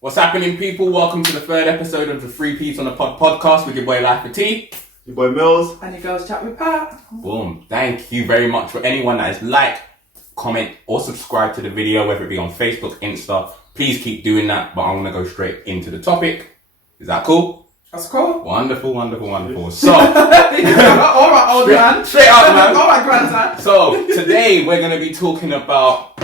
What's happening, people? Welcome to the third episode of the Three Peas on the podcast with your boy Life for Tea. Your boy Mills. And your girls chat with Pat. Boom. Thank you very much for anyone that has liked, comment, or subscribed to the video, whether it be on Facebook, Insta. Please keep doing that, but I'm going to go straight into the topic. Is that cool? That's cool. Wonderful. So, all right, old man. Straight up, man. All right, grandson. So, today we're going to be talking about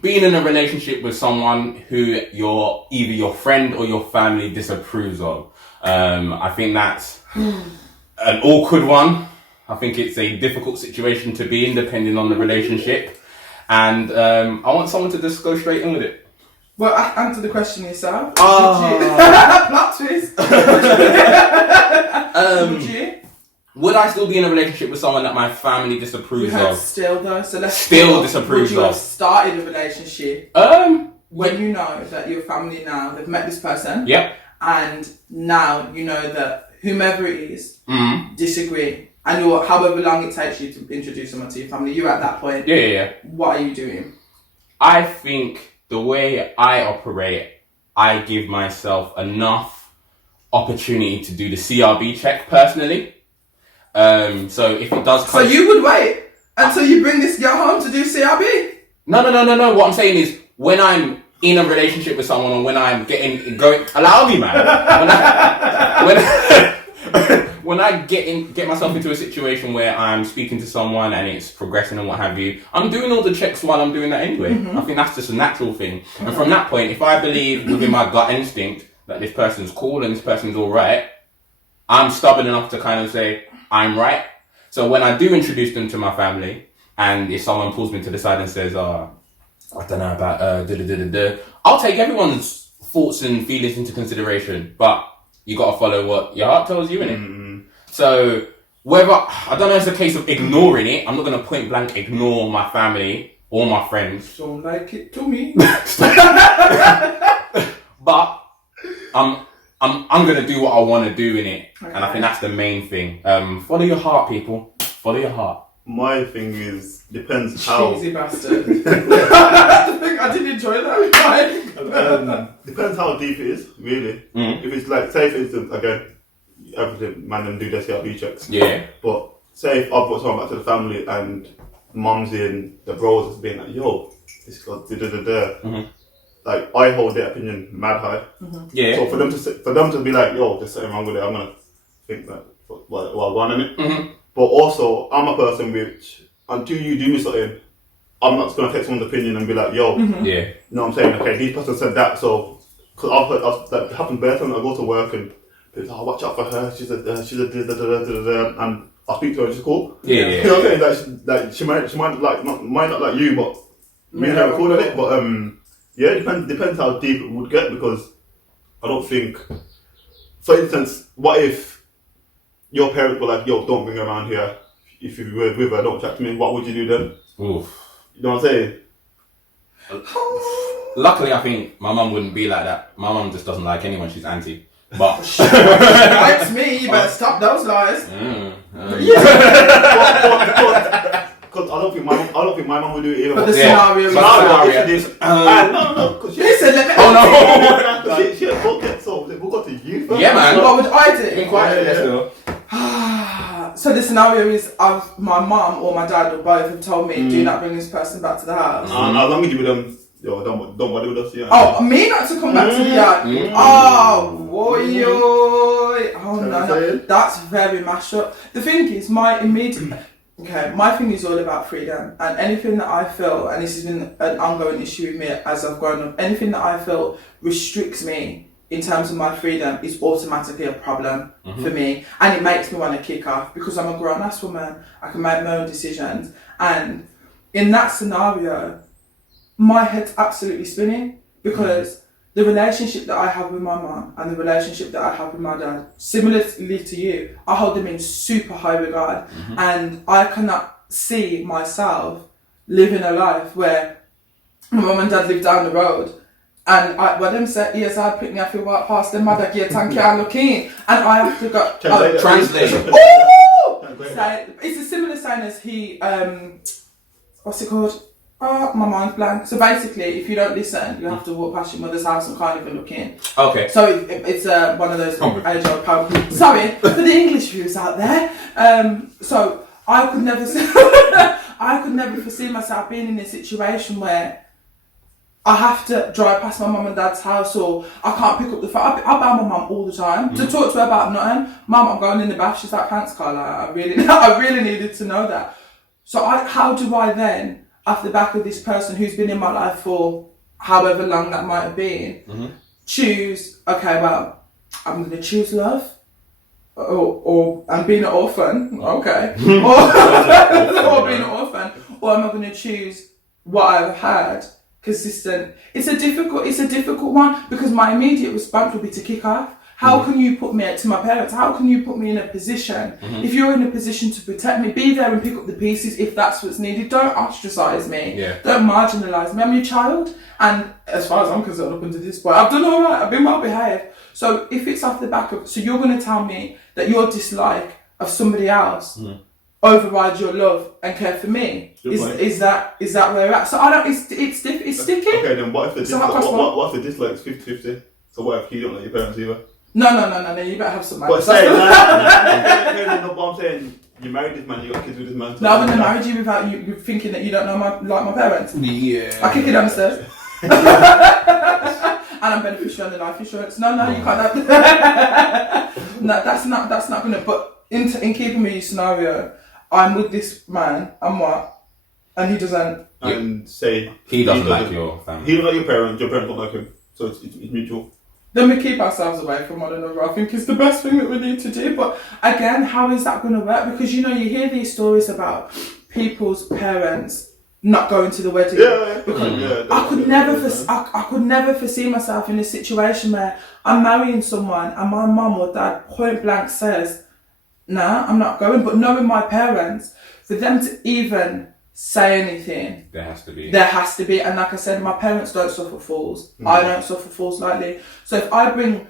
being in a relationship with someone who either your friend or your family disapproves of. I think that's an awkward one. I think it's a difficult situation to be in depending on the relationship. And I want someone to just go straight in with it. Well, answer the question yourself. Plot twist. Would you? Would I still be in a relationship with someone that my family disapproves of? Still though, so let's still disapproves of. Would you have of. started a relationship when you know that your family now, they've met this person? Yep. And now you know that whomever it is disagree, and you're however long it takes you to introduce someone to your family, you're at that point. Yeah. What are you doing? I think the way I operate, I give myself enough opportunity to do the CRB check personally. So if it does come... So you would wait until you bring this girl home to do CRB? No. What I'm saying is, when I'm in a relationship with someone, or when I'm allow me, man. When I get myself into a situation where I'm speaking to someone and it's progressing and what have you, I'm doing all the checks while I'm doing that anyway. I think that's just a natural thing. And from that point, if I believe within my gut instinct that this person's cool and this person's all right, I'm stubborn enough to kind of say, I'm right. So when I do introduce them to my family, and if someone pulls me to the side and says, I don't know about I'll take everyone's thoughts and feelings into consideration, but you got to follow what your heart tells you, innit? So whether, I don't know if it's a case of ignoring it, I'm not going to point blank ignore my family or my friends. Don't like it to me. But I'm going to do what I want to do in it. Okay. And I think that's the main thing. Follow your heart, people. Follow your heart. My thing is, depends how... Cheesy bastard. I didn't enjoy that. Depends how deep it is, really. If it's like, say for instance, again, everything, man, them do their CRB checks. Yeah. But say if I brought someone back to the family and mum's in, the bros is being like, yo, this guy like, I hold their opinion mad high. Yeah. So for them to be like, yo, there's something wrong with it, I'm gonna think that well one in it. But also, I'm a person which, until you do me something, I'm not gonna take someone's opinion and be like, yo, yeah, you know what I'm saying? Okay, this person said that, so because I've heard that happen better when I go to work and people say, oh, watch out for her, she's a and I speak to her and she's cool. Yeah. You know what I'm saying? Like she might might not like you, but me and her are cool at it. But yeah, it depends how deep it would get, because I don't think, for instance, what if your parents were like, yo, don't bring her around here. If you were with her, don't chat to me. What would you do then? Oof. You know what I'm saying? Luckily, I think my mum wouldn't be like that. My mum just doesn't like anyone. She's anti. But she likes me. You better stop those lies. Because I don't think my mum would do it either. But the scenario. No. Listen, let me. Oh no. She both get so we'll go to you first. Yeah, man. What would I do? Been quiet still. So the scenario is, my mum or my dad or both have told me, do not bring this person back to the house. No, as long as you with them, yo, don't bother with us. Yeah. Oh, me not to come back to the yard. Oh, boy. Oh no, that's very mashed up. The thing is, my thing is all about freedom, and anything that I feel, and this has been an ongoing issue with me as I've grown up, anything that I feel restricts me in terms of my freedom is automatically a problem for me, and it makes me want to kick off, because I'm a grown-ass woman, I can make my own decisions, and in that scenario, my head's absolutely spinning, because the relationship that I have with my mum and the relationship that I have with my dad, similarly to you, I hold them in super high regard, and I cannot see myself living a life where my mum and dad live down the road, and when them say, yes, I pick me up, walk past them, mother, get and can't look in, and I have to go translate. So it's a similar sign as he, what's it called? Oh, my mind's blank. So basically, if you don't listen, you have to walk past your mother's house and can't even look in. Okay. So it's one of those age-old power. Sorry for the English viewers out there. So I could never, I could never foresee myself being in a situation where I have to drive past my mum and dad's house, or I can't pick up the phone. I bang my mum all the time to talk to her about nothing. Mum, I'm going in the bath. She's like, thanks, Carla. I really needed to know that. So how do I then, off the back of this person who's been in my life for however long that might have been, choose, okay, well, I'm going to choose love, or I'm being an orphan, okay, or being an orphan, or am I going to choose what I've had, consistent? It's a difficult one, because my immediate response would be to kick off. How can you put me, to my parents, how can you put me in a position, if you're in a position to protect me, be there and pick up the pieces if that's what's needed. Don't ostracize me. Don't marginalize me. I'm your child. And as far as I'm concerned, up until this point, I've done all right. I've been well behaved. So if it's off the back of, so you're going to tell me that your dislike of somebody else overrides your love and care for me? Is that where we're at? So I don't, it's sticky. Okay, then what if the dislike's 50-50? So what if you don't like your parents either? No, you better have some But say that, what I'm saying, you married this man, you got kids with this man. No, I wouldn't have married you without you thinking that you don't know my parents. Yeah. I kick it downstairs. And I'm beneficiary on the life insurance. No, you can't have No, that's not gonna, but in keeping with your scenario, I'm with this man, and what? And he doesn't. And say he doesn't like your family. He doesn't like your parents don't like him. So it's mutual. Then we keep ourselves away from one another. I think it's the best thing that we need to do. But again, how is that going to work? Because you hear these stories about people's parents not going to the wedding. I could never foresee myself in a situation where I'm marrying someone and my mum or dad point blank says, nah, I'm not going. But knowing my parents, for them to even say anything, there has to be. And like I said, my parents don't suffer fools. I don't suffer fools lightly. So if I bring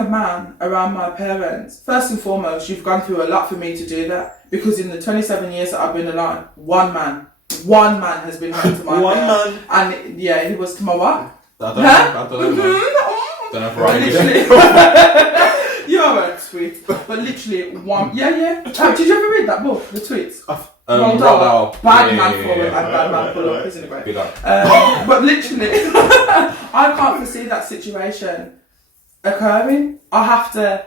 a man around my parents, first and foremost, you've gone through a lot for me to do that, because in the 27 years that I've been alive, one man has been home to my parents. And he was to my what? I don't know. You're a tweet, but literally one. Yeah. Did you ever read that book, The Tweets? Bad man pull up, isn't it great? But literally, I can't foresee that situation occurring. I have to,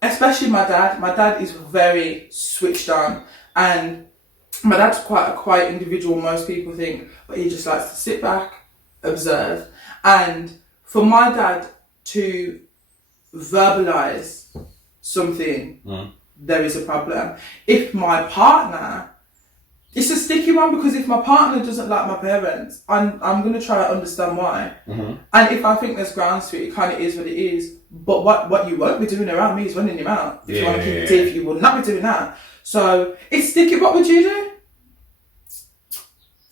especially my dad. My dad is very switched on, and my dad's quite a quiet individual, most people think, but he just likes to sit back, observe. And for my dad to verbalise something, there is a problem. If my partner, it's a sticky one, because if my partner doesn't like my parents, I'm going to try to understand why. And if I think there's grounds to it, it kind of is what it is. But what you won't be doing around me is running him out. If you want to keep your teeth, you will not be doing that. So it's sticky. What would you do?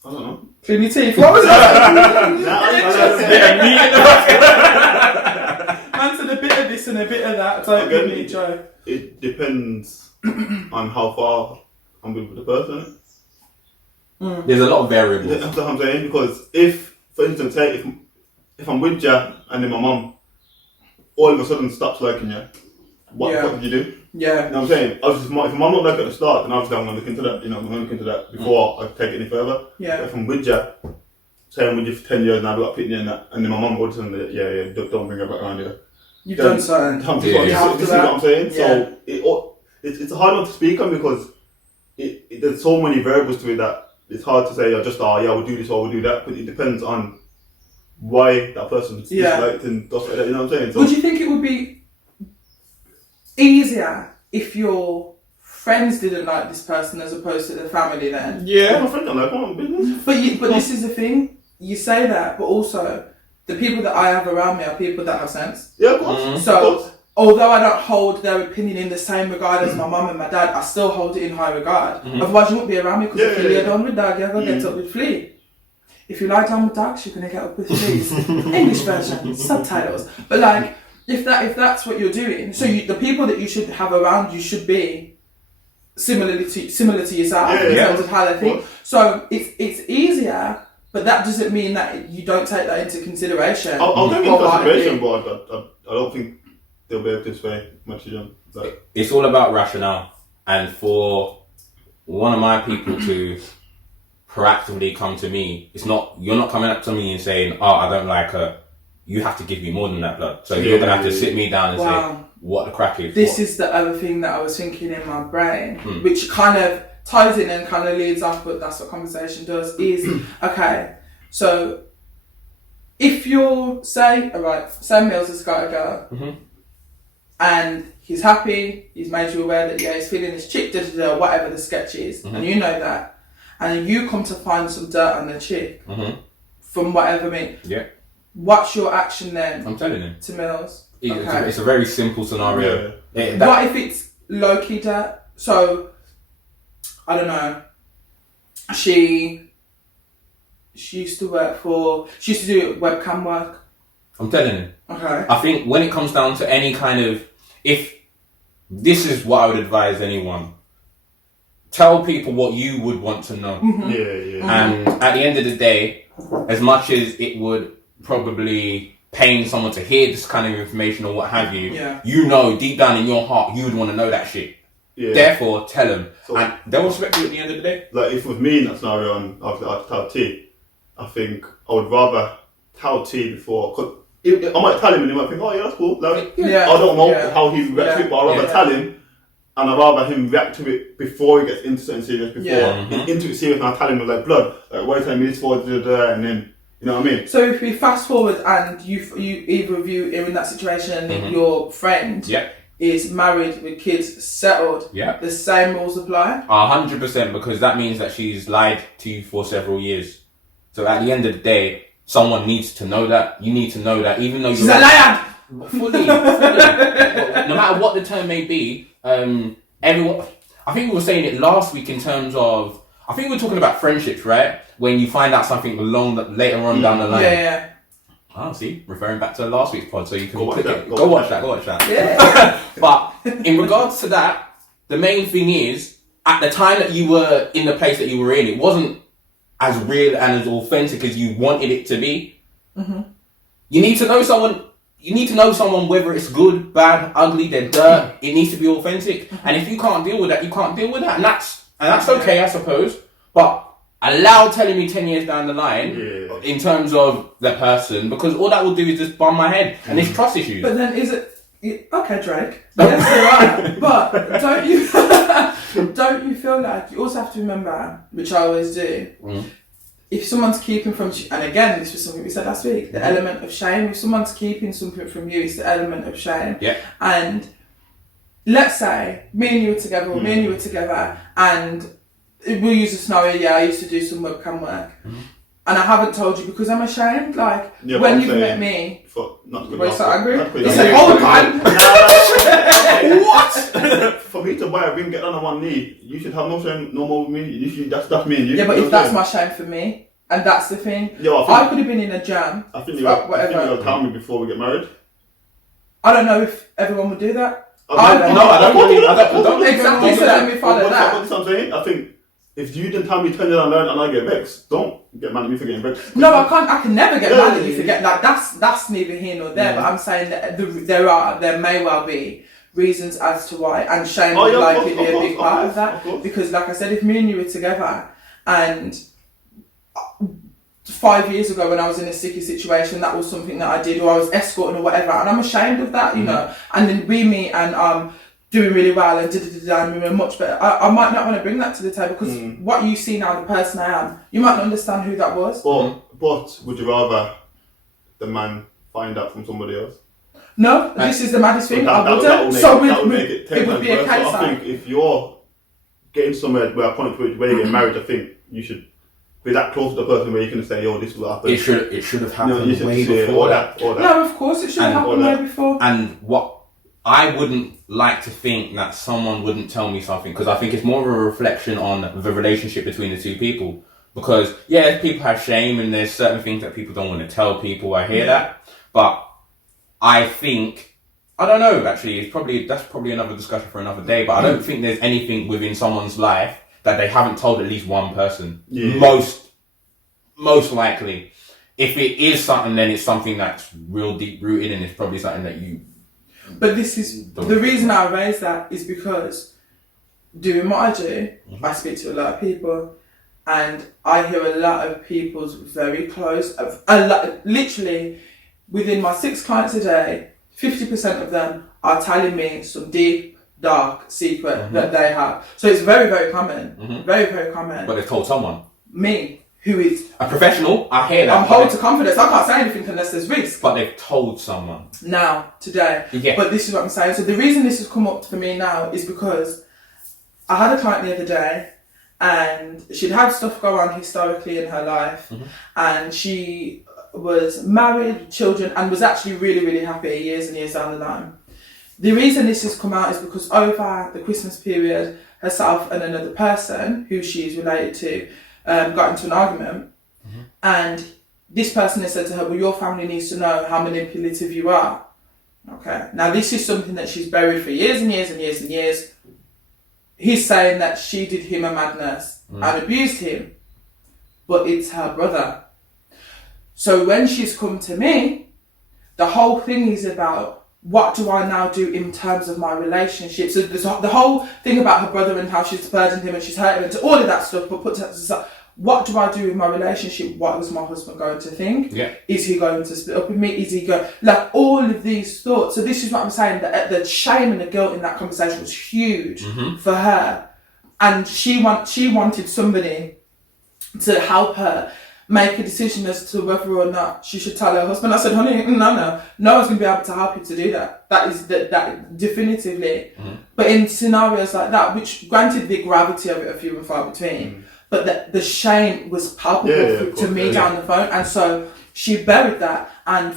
I don't know. Clean your teeth. What was that? Man said a bit of this and a bit of that. Don't give me a joke. It depends on how far I'm with the person. There's a lot of variables. That's what I'm saying. Because if, for instance, if I'm with you and then my mum all of a sudden stops liking you, what did you do? Yeah. You know what I'm saying? Obviously, if my mum not like at the start, then obviously I'm going to look into that. I'm going to look into that before I take it any further. Yeah. But if I'm with you, say I'm with you for 10 years and I've got a picnic and that, and then my mum goes and don't bring her back around here. You've done something. This is what I'm saying. Yeah. So it's a hard one to speak on, because there's so many variables to it that it's hard to say, we'll do this or we'll do that, but it depends on why that person's disliked and stuff like that, you know what I'm saying? So, would you think it would be easier if your friends didn't like this person as opposed to the family then? Yeah. My friend don't like my business. But this is the thing, you say that, but also the people that I have around me are people that have sense. Yeah, of course. So, although I don't hold their opinion in the same regard as my mum and my dad, I still hold it in high regard. Otherwise you won't be around me, because if you lay down with dog, you're going to get up with flea. If you lie down with dogs, you're going to get up with fleas. English version, subtitles. But if that's what you're doing, so the people that you should have around you should be similar to yourself Yeah, in yeah. terms of how they think. So it's easier, but that doesn't mean that you don't take that into consideration. I'll take it into consideration, wholeheartedly. but I don't think they'll be able to sway much of them. Like, It's all about rationale, and for one of my people to proactively come to me, you're not coming up to me and saying, "Oh, I don't like her." You have to give me more than that, blood. So you're gonna have to sit me down and say what the crack is. This is the other thing that I was thinking in my brain, which kind of ties in and kind of leads off, but that's what conversation does, is, okay, so if you're, say Mills has got a girl, and he's happy, he's made you aware that, he's feeling this chick, whatever the sketch is, and you know that, and you come to find some dirt on the chick, from whatever what's your action then? I'm telling him. To Mills? It's a very simple scenario. Yeah. What if it's low-key dirt? So, I don't know, she used to do webcam work. I'm telling him. Okay. I think when it comes down to any kind of, if this is what I would advise anyone, tell people what you would want to know. And at the end of the day, as much as it would probably pain someone to hear this kind of information or what have you, you know deep down in your heart you would want to know that shit. Therefore, tell them, and they'll respect you at the end of the day. Like if with me in that scenario and I'd tell T, I think I would rather tell T before. Cause I might tell him and he might think, oh yeah, that's cool. Like, I don't know how he reacts to it, but I'd rather tell him, and I'd rather him react to it before he gets into something serious. Before he's into it serious, and I tell him like, blood, like why are you telling me this for? And then. You know what I mean? So if we fast forward and you either of you are in that situation and your friend is married with kids settled, the same rules apply? 100%, because that means that she's lied to you for several years. So at the end of the day, someone needs to know that. You need to know that, even though she's a liar. Fully. No matter what the term may be, everyone. I think we were saying it last week in terms of. I think we're talking about friendships, right? When you find out something later on down the line. Oh, see, referring back to last week's pod, so you can go watch that. Yeah. But in regards to that, the main thing is, at the time that you were in the place that you were in, it wasn't as real and as authentic as you wanted it to be. You need to know someone. You need to know someone, whether it's good, bad, ugly, they're dirt. It needs to be authentic. And if you can't deal with that, you can't deal with that, and that's okay, I suppose. But allow telling me 10 years down the line in terms of the person, because all that will do is just bum my head, and it's trust issues. But then is it okay, Drake? Yes, they are. But don't you feel like you also have to remember, which I always do, if someone's keeping from, and again, this was something we said last week, the element of shame. If someone's keeping something from you, it's the element of shame. And let's say me and you were together, and we'll use a scenario. I used to do some webcam work, and I haven't told you because I'm ashamed. Like when you've met me, were you so angry? You said, "Hold on, what?" For me to buy a ring, get down on one knee, you should have no shame, no more with me. You should, that's me and you. Yeah, but if that's my shame for me, and that's the thing, I could have been in a jam. I think you'll tell me before we get married. I don't know if everyone would do that. I don't exactly. So let me follow that. That's what I'm saying. I think. If you didn't tell me 10 years and I get vexed, don't get mad at me for getting vexed. No, I can't. I can never get mad at you for getting like that's neither here nor there. But I'm saying that there may well be reasons as to why, and shame would likely be a big part of that. Because, like I said, if me and you were together, and 5 years ago when I was in a sticky situation, that was something that I did, or I was escorting or whatever, and I'm ashamed of that, you know. And then we meet and doing really well and and we're much better. I might not want to bring that to the table because what you see now, the person I am, you might not understand who that was. But would you rather the man find out from somebody else? No, this is the maddest thing. I wouldn't. So it would be a case. I think if you're getting somewhere where a point where you're getting married, I think you should be that close to the person where you can say, "Yo, this is what happened." It should have happened way before that. No, of course it should have happened way before. And what I wouldn't like to think that someone wouldn't tell me something, because I think it's more of a reflection on the relationship between the two people. Because people have shame and there's certain things that people don't want to tell people. I hear that, but I think I don't know. Actually, that's probably another discussion for another day. But I don't think there's anything within someone's life that they haven't told at least one person. Yeah. Most likely, if it is something, then it's something that's real deep rooted, and it's probably something that you. But this is the reason I raise that is because doing what I do, I speak to a lot of people, and I hear a lot of people's very close. Literally, within my 6 clients a day, 50% of them are telling me some deep, dark secret that they have. So it's very, very common. Very, very common. But they've told someone. Me, who is a professional, I hear that. I'm held to confidence. I can't say anything unless there's risk. But they've told someone. Now, today. Yeah. But this is what I'm saying. So the reason this has come up for me now is because I had a client the other day, and she'd had stuff go on historically in her life, and she was married, children, and was actually really, really happy years and years down the line. The reason this has come out is because over the Christmas period, herself and another person who she's related to got into an argument, and this person has said to her, well, your family needs to know how manipulative you are. Okay, now this is something that she's buried for years and years and years and years. He's saying that she did him a madness and abused him, but it's her brother. So when she's come to me, the whole thing is about, what do I now do in terms of my relationship? So the whole thing about her brother and how she's burdened him and she's hurt him and all of that stuff, but put to aside, what do I do with my relationship? What was my husband going to think? Yeah. Is he going to split up with me? Is he going... Like, all of these thoughts. So this is what I'm saying, that the shame and the guilt in that conversation was huge for her. And she wanted somebody to help her make a decision as to whether or not she should tell her husband. I said, honey, no one's going to be able to help you to do that. That is that definitively. But in scenarios like that, which granted the gravity of it are few and far between, but the shame was palpable to me down the phone. And so she buried that, and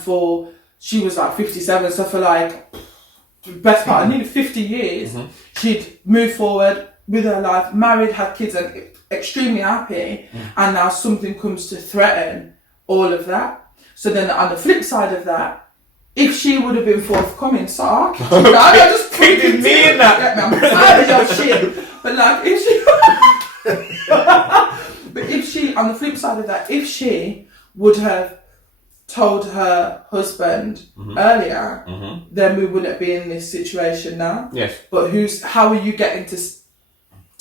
she was like 57, so for like the best part of nearly 50 years, she'd moved forward with her life, married, had kids, and extremely happy, and now something comes to threaten all of that. So then on the flip side of that, if she would have been forthcoming, I just keeping me in that. I'm tired of your shit. But like, if she, on the flip side of that, if she would have told her husband earlier, then we wouldn't be in this situation now. Yes. But how are you getting to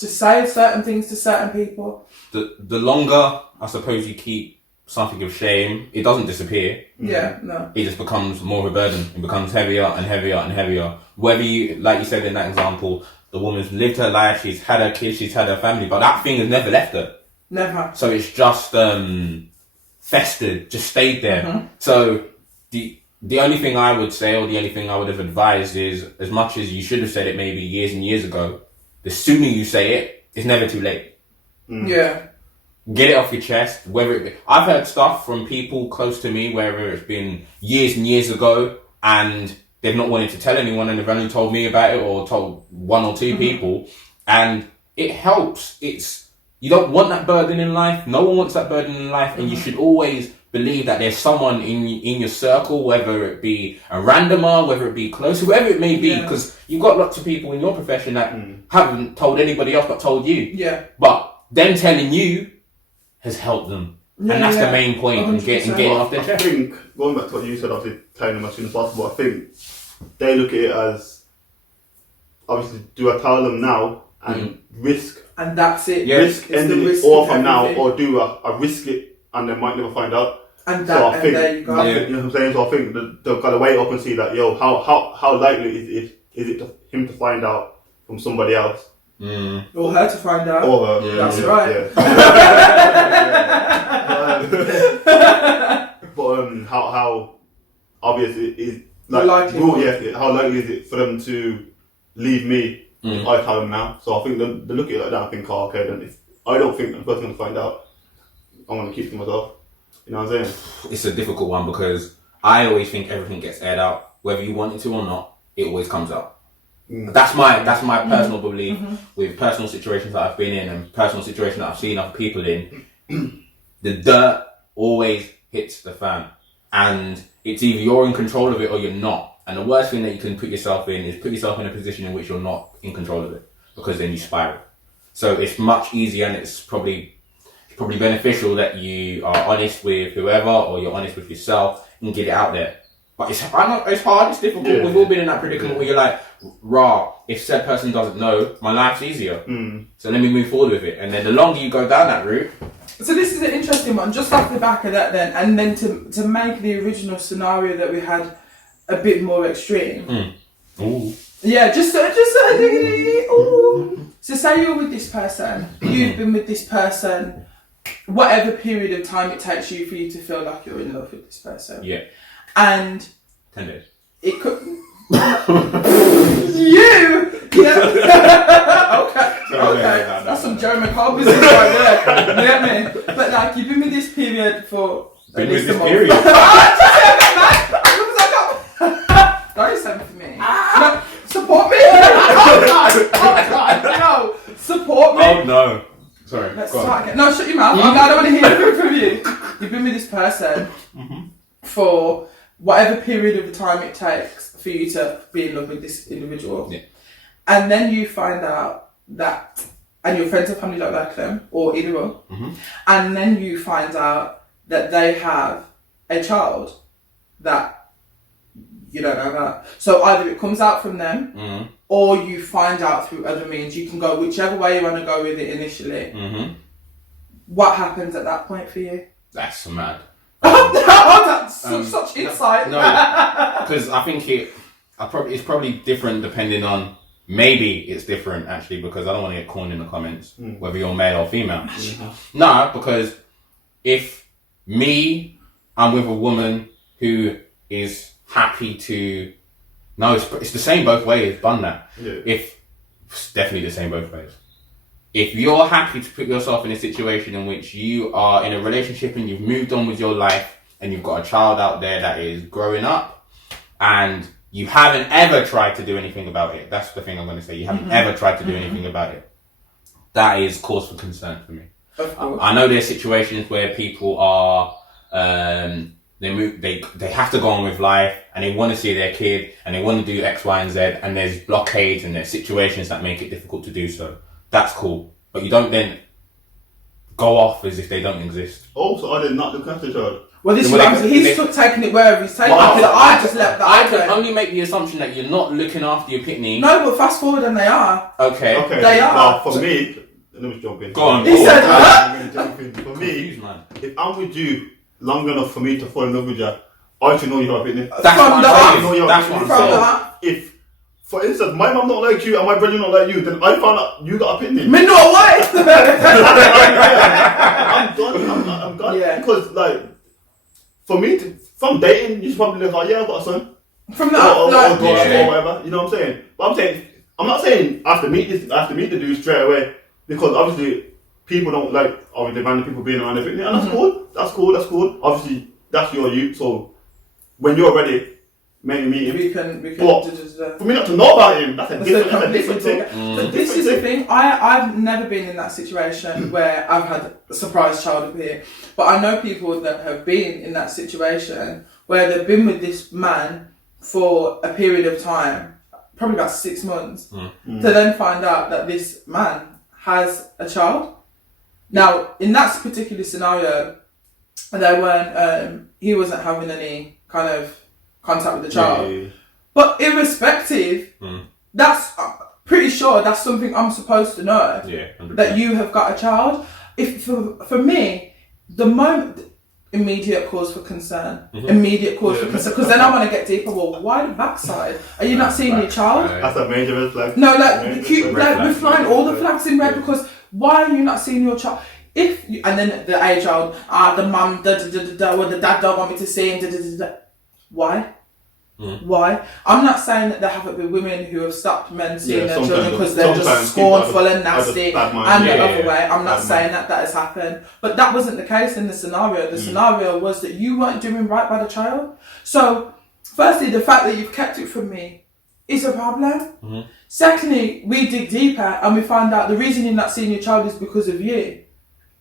say certain things to certain people? The longer, I suppose, you keep something of shame, it doesn't disappear. Yeah, no. It just becomes more of a burden. It becomes heavier and heavier and heavier. Whether you, like you said in that example, the woman's lived her life, she's had her kids, she's had her family, but that thing has never left her. Never. So it's just festered, just stayed there. So the only thing I would say, or the only thing I would have advised is, as much as you should have said it maybe years and years ago, the sooner you say it, it's never too late. Yeah. Get it off your chest. I've heard stuff from people close to me, whether it's been years and years ago, and they've not wanted to tell anyone, and they've only told me about it, or told 1 or 2 people, and it helps. You don't want that burden in life. No one wants that burden in life, and you should always believe that there's someone in your circle, whether it be a randomer, whether it be close, whoever it may be, because you've got lots of people in your profession that haven't told anybody else but told you. Yeah. But them telling you has helped them. And that's the main point in getting off their chest. I think, going back to what you said, obviously telling them as soon as possible, I think they look at it as, obviously, do I tell them now and risk? And that's it. Yeah. Risk ending it off from now, or do I risk it and they might never find out? And there you go. You know what I'm saying? So I think they've got to wait up and see that, how likely is it to him to find out from somebody else? Or her to find out. Or her. Yeah. That's right. Yeah. But how obvious it is, how likely is it for them to leave me if I tell them now? So I think they look at it like that and think, okay, then if I don't think the person's going to find out, I want to keep it to myself. You know what I'm saying? It's a difficult one because I always think everything gets aired out, whether you want it to or not. It always comes out. That's my personal belief with personal situations that I've been in and personal situations that I've seen other people in. The dirt always hits the fan, and it's either you're in control of it or you're not. And the worst thing that you can put yourself in is put yourself in a position in which you're not in control of it, because then you spiral. So it's much easier, and it's probably beneficial that you are honest with whoever, or you're honest with yourself and get it out there. But it's hard, it's difficult. Yeah. We've all been in that predicament where you're like, if said person doesn't know, my life's easier. So let me move forward with it. And then the longer you go down that route. So this is an interesting one, just off the back of that then, and then to make the original scenario that we had a bit more extreme. Ooh. Yeah, just so say you're with this person, you've been with this person, whatever period of time it takes you for you to feel like you're in love with this person. Yeah. And 10 days. it could okay. That's some Joe McCall business right there. You get me? But like, you've been with this period for Been with this period. Don't send for me. No, support me. No, support me. Oh no. Sorry. Let's go on. start again. No, shut your mouth. I don't want to hear anything from you. You've been with this person for whatever period of time it takes for you to be in love with this individual. Yeah. And then you find out that, and your friends or family don't like them, or either or. And then you find out that they have a child that you don't know about. So either it comes out from them, or you find out through other means. You can go whichever way you want to go with it initially. What happens at that point for you? That's mad. That's such insight. No, because I think it's probably different depending on. Maybe it's different actually, because I don't want to get corned in the comments whether you're male or female. No, because if I'm with a woman who is happy to. No, it's the same both ways. Done that. Yeah. It's definitely the same both ways. If you're happy to put yourself in a situation in which you are in a relationship and you've moved on with your life and you've got a child out there that is growing up and you haven't ever tried to do anything about it. That's the thing I'm going to say. You haven't ever tried to do anything about it. That is cause for concern for me. Of course. I know there's situations where people are, they have to go on with life and they want to see their kid and they want to do X, Y, and Z, and there's blockades and there's situations that make it difficult to do so. That's cool. But you don't then go off as if they don't exist. Oh, so I did not look after the child. Well, this is what I'm saying. He's taking it wherever he's taking it. I just left that. I can only make the assumption that you're not looking after your pitney. No, but fast forward and they are. Okay. They are. Well, for me, let me jump in. Go on. He said, I'm gonna jump in. For me, Confused, man. if I'm with you long enough for me to fall in love with you, I should know you have a pitney. That's what I'm saying. That's what I'm From saying. that. If, for instance, my mum not like you and my brother not like you, then I found out you got a pitney. Me no way. I'm done. I'm gone. Yeah. Because like, for me, from dating, you should probably like, yeah, I've got a son. From the Or like, daughter or whatever. You know what I'm saying? But I'm not saying I have to meet the dude straight away, because obviously people don't like obviously random people being around everything, and that's cool. That's cool. Obviously, that's your youth. So when you're ready, maybe meet him. we can. But for me not to know about him, that's a different thing. But this is the thing. I've never been in that situation where I've had a surprise child appear. But I know people that have been in that situation where they've been with this man for a period of time, probably about 6 months, to then find out that this man has a child. Now, in that particular scenario, they weren't. He wasn't having any kind of contact with the child. Yeah. But irrespective, that's pretty sure that's something I'm supposed to know. Yeah. 100%. That you have got a child. If for me, the moment immediate cause for concern, immediate cause for concern, because then I want to get deeper. Well, why the backside? Are you not seeing your child? That's a major red flag. No, like Major the cute, red like flag. we're flying all the flags in red because why are you not seeing your child? If you, and then the age old, the mum, or the dad don't want me to see him. Why? Why? I'm not saying that there haven't been women who have stopped men seeing their children because they're just scornful and nasty and the other way. I'm not saying that has happened. But that wasn't the case in the scenario. The scenario was that you weren't doing right by the child. So, firstly, the fact that you've kept it from me is a problem. Secondly, we dig deeper and we find out the reason you're not seeing your child is because of you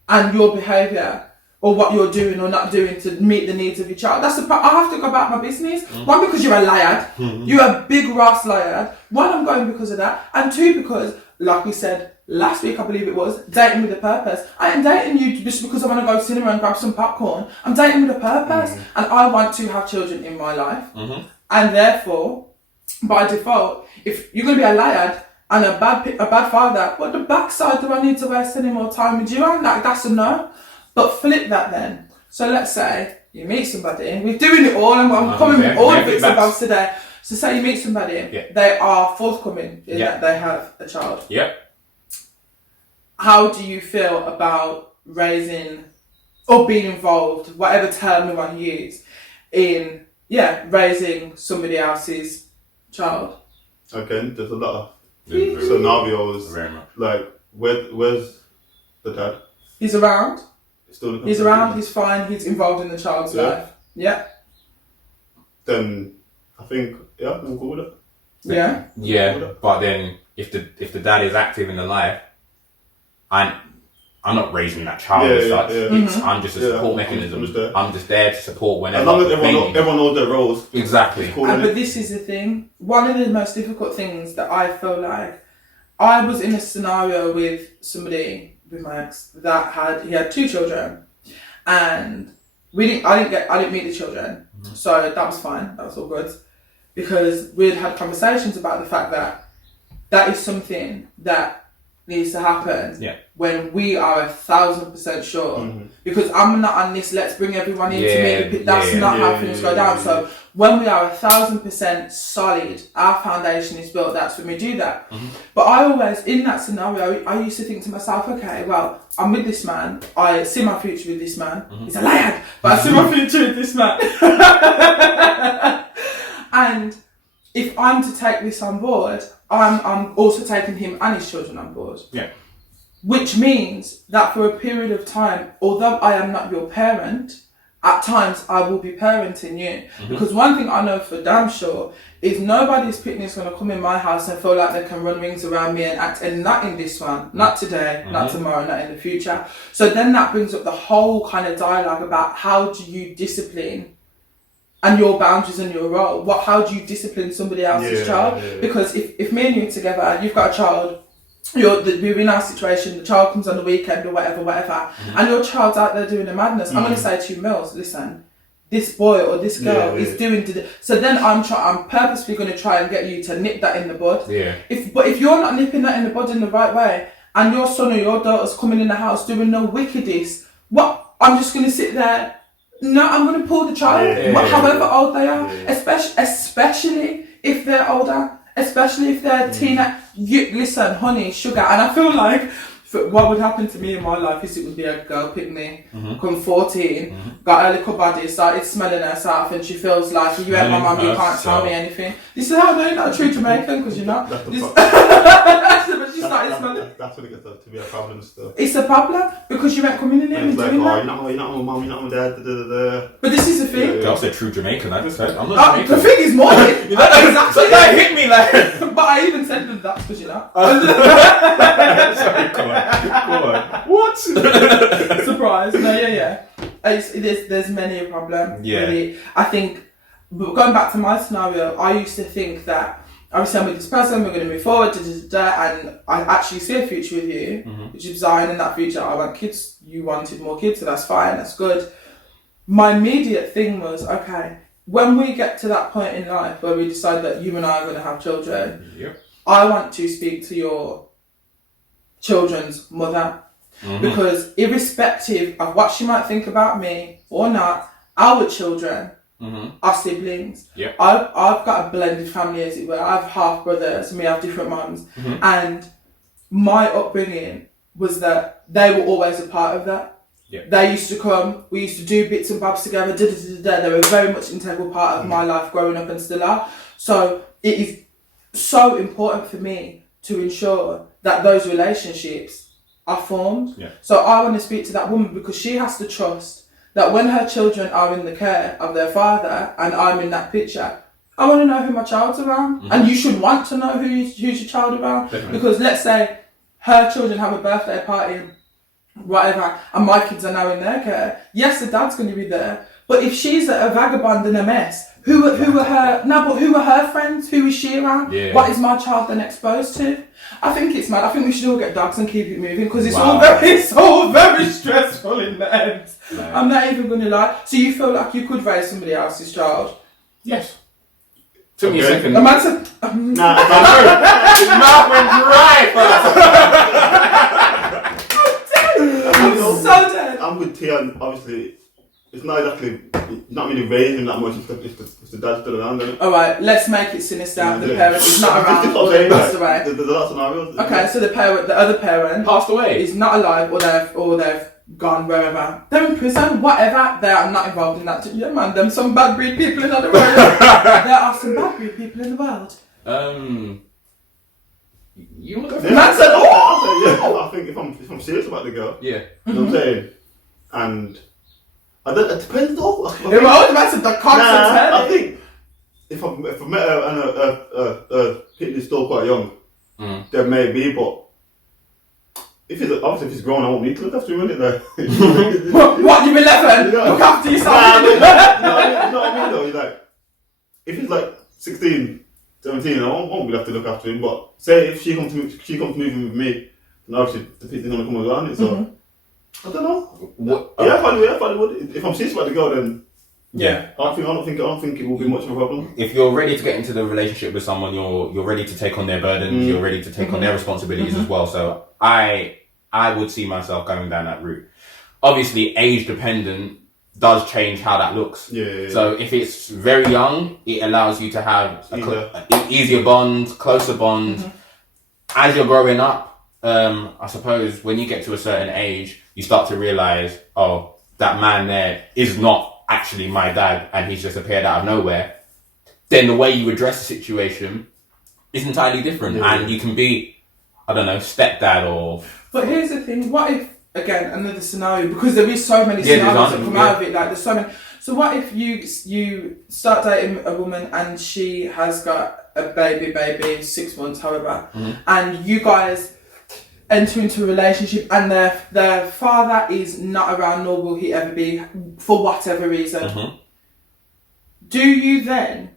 and your behaviour or what you're doing or not doing to meet the needs of your child. That's the part. I have to go about my business. One, because you're a liar. You're a big Ross liar. One, I'm going because of that. And two, because, like we said last week, I believe it was, dating with a purpose. I ain't dating you just because I want to go to cinema and grab some popcorn. I'm dating with a purpose. And I want to have children in my life. And therefore, by default, if you're going to be a liar and a bad father, what the backside do I need to waste any more time with you on? Like, that's a no. But flip that then. So let's say you meet somebody, we're doing it all, and I'm coming with all the bits and bobs today. So say you meet somebody, they are forthcoming in that they have a child. How do you feel about raising or being involved, whatever term you want to use, in raising somebody else's child? Again, there's a lot of scenarios. Very much. Like, where's the dad? He's around. He's around, he's fine, he's involved in the child's life. Then I think, we'll go with it. Yeah, but then if the dad is active in the life, I'm not raising that child as such. I'm just a support mechanism. I'm just there to support whenever. As long as everyone knows their roles. Exactly. But this is the thing. One of the most difficult things that I feel like, I was in a scenario with somebody, with my ex, that he had 2 children, and I didn't meet the children, so that was fine, that was all good, because we'd had conversations about the fact that is something that needs to happen when we are 1,000% sure, because I'm not on this let's bring everyone in to make it, that's not how things go down. So when we are 1,000% solid, our foundation is built, that's when we do that. But I always, in that scenario, I used to think to myself, okay, well, I'm with this man, I see my future with this man, he's a lad, but I see my future with this man. And if I'm to take this on board, I'm also taking him and his children on board. Which means that for a period of time, although I am not your parent, at times I will be parenting you. Because one thing I know for damn sure is nobody's picnic's going to come in my house and feel like they can run rings around me and act, and not in this one, not today, not tomorrow, not in the future. So then that brings up the whole kind of dialogue about how do you discipline and your boundaries and your role. How do you discipline somebody else's child? Because if me and you are together, you've got a child, we're in our situation, the child comes on the weekend or whatever, and your child's out there doing a madness, I'm going to say to you, Mills, listen, this boy or this girl is doing... So then I'm purposely going to try and get you to nip that in the bud. But if you're not nipping that in the bud in the right way, and your son or your daughter's coming in the house doing no wickedness, I'm just going to sit there... No, I'm going to pull the child, however old they are, especially if they're older, especially if they're teenage. Listen, honey, sugar, and I feel like what would happen to me in my life is it would be a girl picnic, come 14, got her little body, started smelling herself, and she feels like, you ain't my mum, you can't tell me anything. This is how I know you're not a true Jamaican, because you're not. But she started smelling. That's when it gets to be a problem still. It's a problem, because you ain't coming in here and doing that. You're not my mum, you're not my dad, But this is the thing. Girl said true Jamaican, I just said, I'm not Jamaican. The thing is more exactly that hit me like... But I even said that's because you're not. Sorry, come on. What? Surprise. No, there's many a problem. Really. I think, but going back to my scenario, I used to think that obviously I'm with this person, we're going to move forward, and I actually see a future with you, which is design in that future. I want kids, you wanted more kids, so that's fine, that's good. My immediate thing was, okay, when we get to that point in life where we decide that you and I are going to have children, I want to speak to your children's mother, because irrespective of what she might think about me or not, our children are siblings. I've got a blended family, as it were. I have half brothers and we have different mums, and my upbringing was that they were always a part of that. They used to come, we used to do bits and bobs together, they were very much an integral part of my life growing up and still are. So it is so important for me to ensure that those relationships are formed. So I want to speak to that woman, because she has to trust that when her children are in the care of their father and I'm in that picture, I want to know who my child's around. And you should want to know who's your child around. Because let's say her children have a birthday party whatever, and my kids are now in their care, yes, the dad's going to be there. But if she's a vagabond and a mess, who are her friends? Who is she around? Yeah. What is my child then exposed to? I think it's mad. I think we should all get dogs and keep it moving because it's all very stressful in the end. Right. I'm not even going to lie. So you feel like you could raise somebody else's child? Yes. Took me a second. The man said, Nah, His mouth went dry. I'm so dead. I'm with Tia, and obviously, it's not really raising that much if the dad's still around. Isn't it? Alright, let's make it sinister. Yeah, The yeah. parent is not around This or is they what I'm passed saying, away. like, there's a lot of scenarios. Okay, so the other parent Passed away. is not alive or they've gone wherever. They're in prison, whatever. They are not involved in that. Yeah, man, them some bad breed people in the world. There are some bad breed people in the world. You want to go Yeah, Man said, I think if I'm serious about the girl, Yeah. you know what I'm saying? And it depends though. It was man said the concept. I think if I met her and Pitney's still quite young, then maybe, but if he's grown, I won't need to look after him, innit? What, you 11? Yeah. Look after yourself. You know what I mean though? He's like, if he's like 16, 17, I won't be left to look after him. But say if she comes to move in with me, then obviously the Pitney's gonna come around it. So I don't know. What? Yeah, I probably would. If I'm serious about the girl, then Yeah. I don't think it will be much of a problem. If you're ready to get into the relationship with someone, you're ready to take on their burdens, you're ready to take on their responsibilities as well. So I would see myself going down that route. Obviously, age dependent does change how that looks. Yeah. So if it's very young, it allows you to have easier bonds, closer bonds. As you're growing up, I suppose when you get to a certain age, you start to realize, oh, that man there is not actually my dad and he's just appeared out of nowhere. Then the way you address the situation is entirely different. Yeah. And you can be, I don't know, stepdad or... But here's the thing, what if, again, another scenario, because there is so many scenarios that come out of it, like there's so many. So what if you start dating a woman and she has got a baby, 6 months, however, and you guys enter into a relationship and their father is not around, nor will he ever be, for whatever reason. Do you then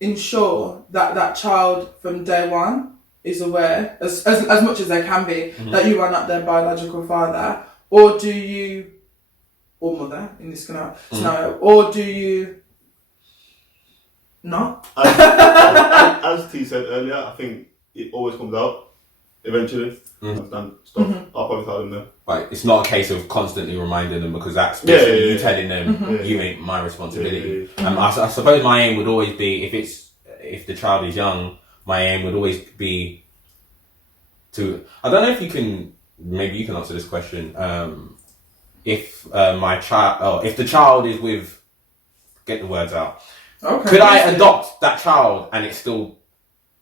ensure that child from day one is aware, as much as they can be, that you are not their biological father, or do you, or mother in this scenario, or do you not? As T said earlier, I think it always comes out eventually. Understand stuff. I'll probably tell them then. Right, it's not a case of constantly reminding them because that's basically you telling them you ain't my responsibility. I suppose my aim would always be, if the child is young, my aim would always be to, I don't know if you can, maybe you can answer this question. If if the child is with, get the words out. Okay. Could I adopt that child and it's still,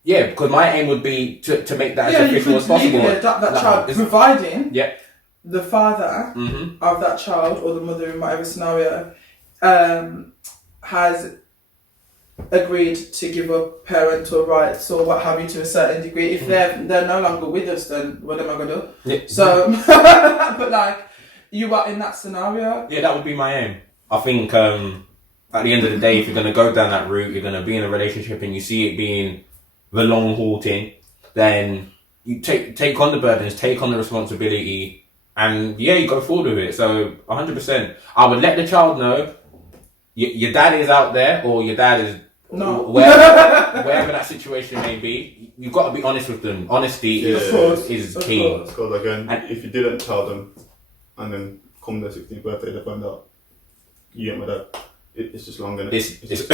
yeah, because my aim would be to make that as official as possible. Yeah, you could adopt that child, providing Yeah. the father of that child or the mother in whatever scenario has agreed to give up parental rights or what have you to a certain degree. If they're no longer with us, then what am I gonna do? Yeah. So, but like you are in that scenario. Yeah, that would be my aim. I think at the end of the day, if you're gonna go down that route, you're gonna be in a relationship and you see it being the long haul thing, then you take on the burdens, take on the responsibility, and yeah, you go forward with it. So 100%, I would let the child know your dad is out there, or your dad is wherever that situation may be. You've got to be honest with them. Honesty is key. Because again, if you didn't tell them, and then come their 16th birthday, they find out you ain't my dad. It's just long, innit? It's just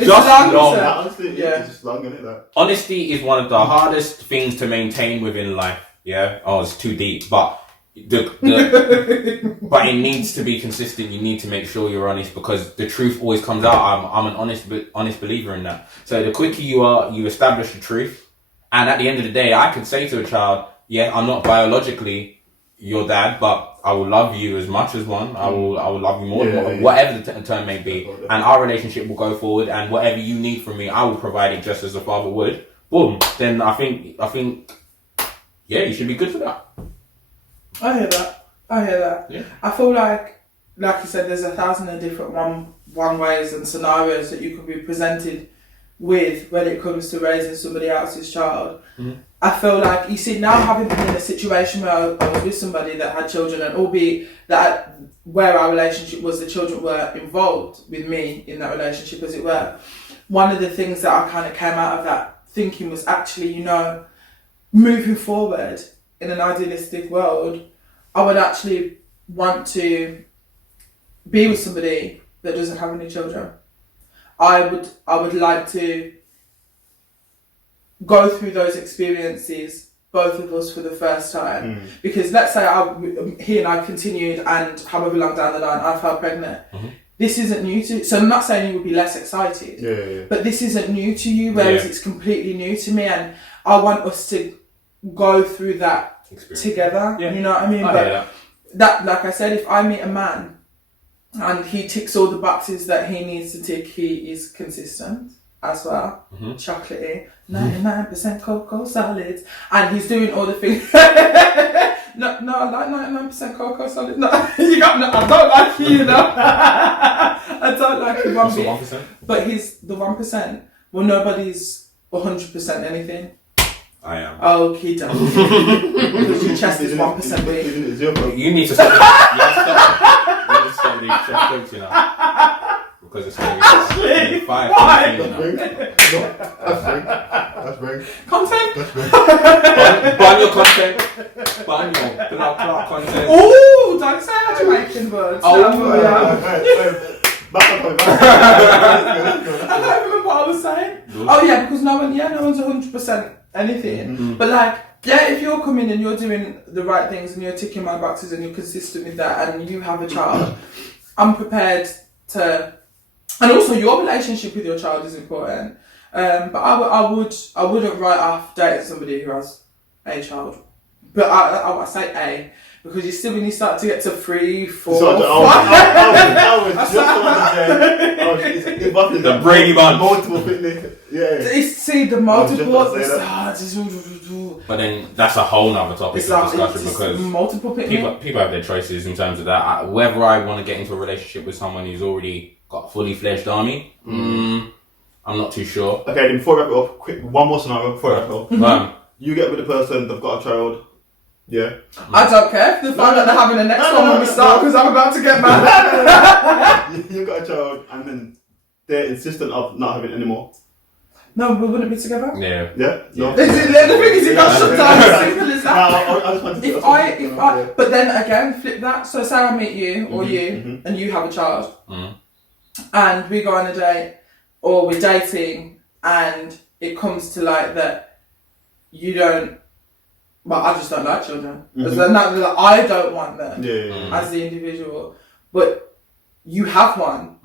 long, long. sir. Honestly, it's just long, innit? Like, Honesty is one of the hardest things to maintain within life. Yeah. Oh, it's too deep, but but it needs to be consistent. You need to make sure you're honest because the truth always comes out. I'm an honest believer in that. So the quicker you establish the truth, and at the end of the day, I could say to a child, yeah, I'm not biologically your dad, but I will love you as much as one. I will love you more, whatever the term may be, and our relationship will go forward. And whatever you need from me, I will provide it just as a father would. Boom. Then I think, yeah, you should be good for that. I hear that. Yeah. I feel like you said, there's 1,000 different one ways and scenarios that you could be presented with when it comes to raising somebody else's child. Mm-hmm. I feel like, you see, now having been in a situation where I was with somebody that had children, and albeit that where our relationship was, the children were involved with me in that relationship, as it were, one of the things that I kind of came out of that thinking was actually, you know, moving forward in an idealistic world, I would actually want to be with somebody that doesn't have any children. I would like to go through those experiences, both of us, for the first time. Because let's say he and I continued, and however long down the line I fell pregnant. This isn't new to, so I'm not saying you would be less excited, but this isn't new to you, whereas it's completely new to me, and I want us to go through that together. You know what I mean? That, like I said, if I meet a man and he ticks all the boxes that he needs to tick, he is consistent as well, chocolatey, 99% cocoa solids, and he's doing all the things. No, I like 99% cocoa solids. No, I don't like you, you know. I don't like you one bit. 1%? But he's the 1%. Well, nobody's 100% anything. I am. Oh, he does. Because your chest is 1% weak. You need to stop. You need to stop with these chest jokes, you know. Because it's going to be 5. That's right. Content? Ban your content. Ban your blood clot content. Ooh, don't say how Jamaican words. Oh, Back. I don't remember what I was saying. Oh yeah, because no one's 100% anything. But like, if you're coming and you're doing the right things and you're ticking my boxes and you're consistent with that and you have a child, I'm prepared to. And also, your relationship with your child is important. But I wouldn't write off dating somebody who has a child. But I say a, because you still, when you start to get to 3, 4, 5. The Brady Bunch. Multiple fitness. See the multiple. But then that's a whole nother topic of discussion, because multiple people have their choices in terms of that. Whether I want to get into a relationship with someone who's already got a fully fledged army, I'm not too sure. Okay, then before I wrap it up, quick, one more scenario before I wrap it up. You get with the person, they've got a child. Yeah. I don't care if they find out they're having the next one when we start, because I'm about to get mad. You've got a child, and then they're insistent of not having it anymore. No, we wouldn't be together. Yeah. No. The thing is, it got shut down as simple as that. I just wanted to But then again, flip that. So say I meet you or you, and you have a child, and we go on a date, or we're dating, and it comes to like that, you don't. Well, I just don't like children. I don't want them as the individual. But you have one.